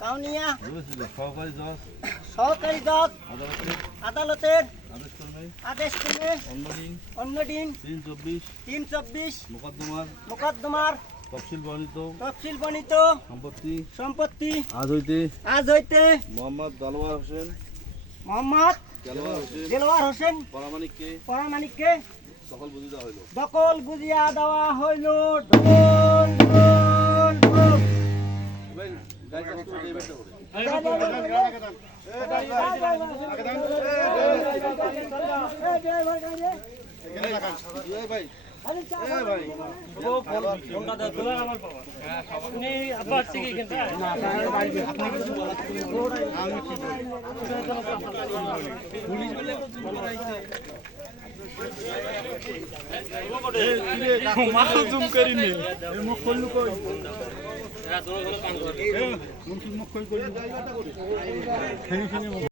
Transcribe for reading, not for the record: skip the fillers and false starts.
কাউনিয়া সহকারী জজ আদালতের আদেশ ক্রমে অন্য দিন 324 মোকদ্দমার তফসিল বর্ণিত সম্পত্তি আজ হইতে মোহাম্মদ দেলোয়ার হোসেন পরামানিককে দখল বুঝিয়া দেওয়া হইল।